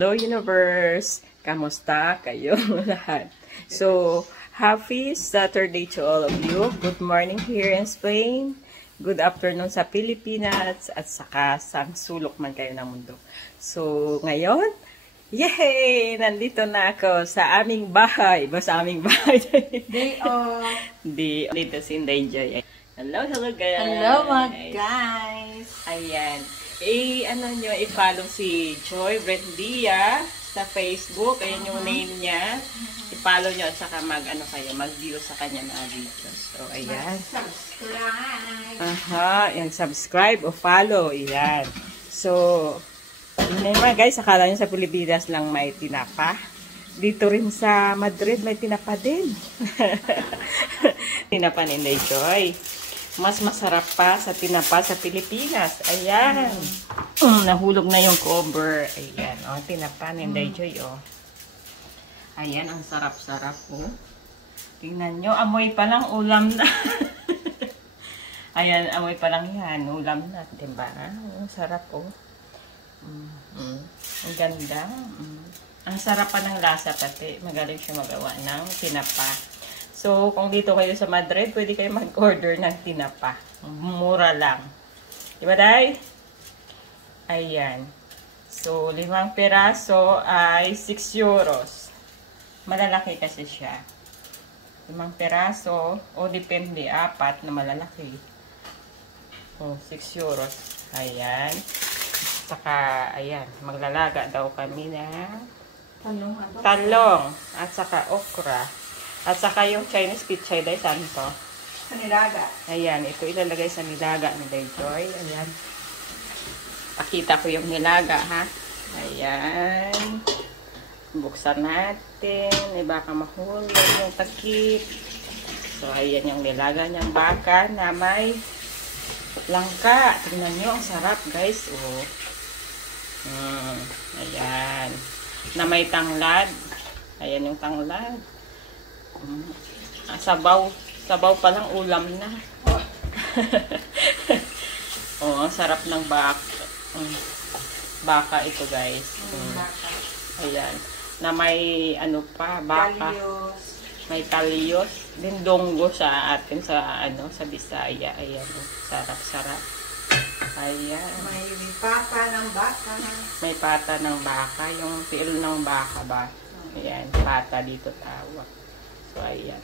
Hello Universe! Kamusta kayo lahat? So, happy Saturday to all of you. Good morning here in Spain. Good afternoon sa Pilipinas at saka sa sulok man kayo ng mundo. So, ngayon, yay! Nandito na ako sa aming bahay. Ba sa aming bahay? Day off. Dito si Inday Joy. Hello guys! Hello mga guys! Ayan. I-follow si Joy Brendia sa Facebook. Ayan yung name niya. I-follow nyo at saka mag-view sa kanya mga videos. So, ayan. Subscribe! Yan, subscribe o follow. Ayan. So, yun mga guys, akala nyo sa Pilipinas lang may tinapa. Dito rin sa Madrid may tinapa din. Tinapa ni Inday Joy. Mas masarap pa sa tinapa sa Pilipinas. Ayan. Nahulog na yung cover. Ayan. O, tinapa ni Inday Joy. O. Ayan. Ang sarap-sarap. O. Tingnan nyo. Amoy pa lang ulam na. Ayan. Amoy pa lang yan. Ulam na. Diba? Ang sarap. O. Ang ganda. Ang sarap pa ng lasa pati. Magaling siya magawa ng tinapa. So, kung dito kayo sa Madrid, pwede kayo mag-order ng tinapa. Mura lang. Diba, Day? Ayan. So, 5 peraso ay 6 euros. Malalaki kasi siya. 5 peraso, o depende, 4 na malalaki. O, 6 euros. Ayan. Saka, ayan, maglalaga daw kami ng talong at saka okra. At saka yung Chinese pichay, Day, saan to? Sa nilaga. Ayan, ito ilalagay sa nilaga ni Day Joy. Ayan. Pakita ko yung nilaga, ha? Ayan. Buksan natin. Baka mahulog yung takip. So, ayan yung nilaga niyang baka na may langka. Tingnan nyo, ang sarap, guys. Oh. Ayan. Na may tanglad. Ayan yung tanglad. Sabaw pa lang ulam na. Oh, ang sarap ng baka ito, guys. Ayan. Na may baka. Talyos. May talyos. Dindonggo sa atin sa sa Bisaya. Ayan, sarap-sarap. Ayan. May pata ng baka. May pata ng baka, yung tiil ng baka ba? Ayan, pata dito tawag. So, ayan.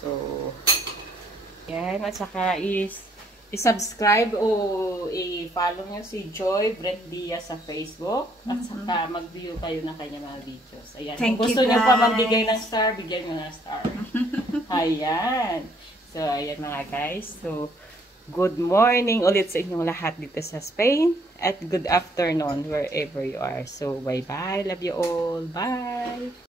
So, yan. At saka i-subscribe o i-follow nyo si Joy Brendia sa Facebook. At saka mag-view kayo ng kanya mga videos. Ayan. Kung gusto nyo pa magbigay ng star, bigyan nyo ng star. Ayan. So, ayan mga guys. So, good morning ulit sa inyong lahat dito sa Spain. At good afternoon wherever you are. So, bye-bye. Love you all. Bye!